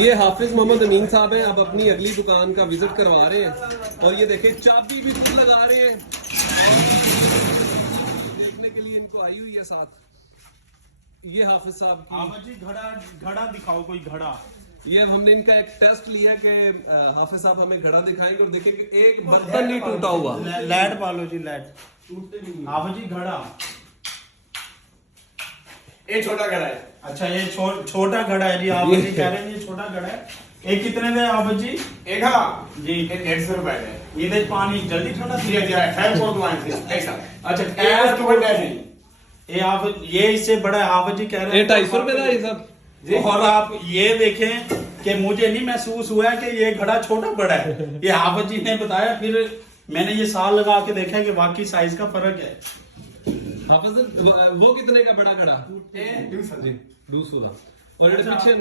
ये हाफिज मोहम्मद अमीन साहब हैं, अब अपनी अगली दुकान का विजिट करवा रहे हैं और ये देखें चाबी भी दूर लगा रहे हैं देखने के लिए इनको आई हुई है साथ। ये हाफिज साहब जी घड़ा दिखाओ कोई घड़ा। ये हमने इनका एक टेस्ट लिया कि हाफिज साहब हमें घड़ा दिखाएंगे और देखें कि एक बर्तन नहीं टूटा हुआ। लाइट पालो जी, लाइट टूटते नहीं। हाफिज जी घड़ा, ये छोटा घड़ा है। अच्छा ये छोटा घड़ा है जी। हाफिज जी कह रहे हैं ये छोटा घड़ा है। ये कितने में हाफिज जी? एक हाँ जी 150 रुपए है। ये देख पानी जल्दी ठंडा दिया जाए 5.1 ऐसा। अच्छा ऐसा तो बड़ा है। ये हाफिज ये इससे बड़ा है। हाफिज जी कह रहे ये हैं 250 रुपए का ये सब। और आप ये देखें कि मुझे नहीं महसूस हुआ कि ये घड़ा छोटा बड़ा है। ये हाफिज जी ने बताया, फिर मैंने ये साल लगा के देखा कि वाकई साइज का फर्क है। हाफिज वो कितने का बड़ा घड़ा? 200 का। और ये पीछे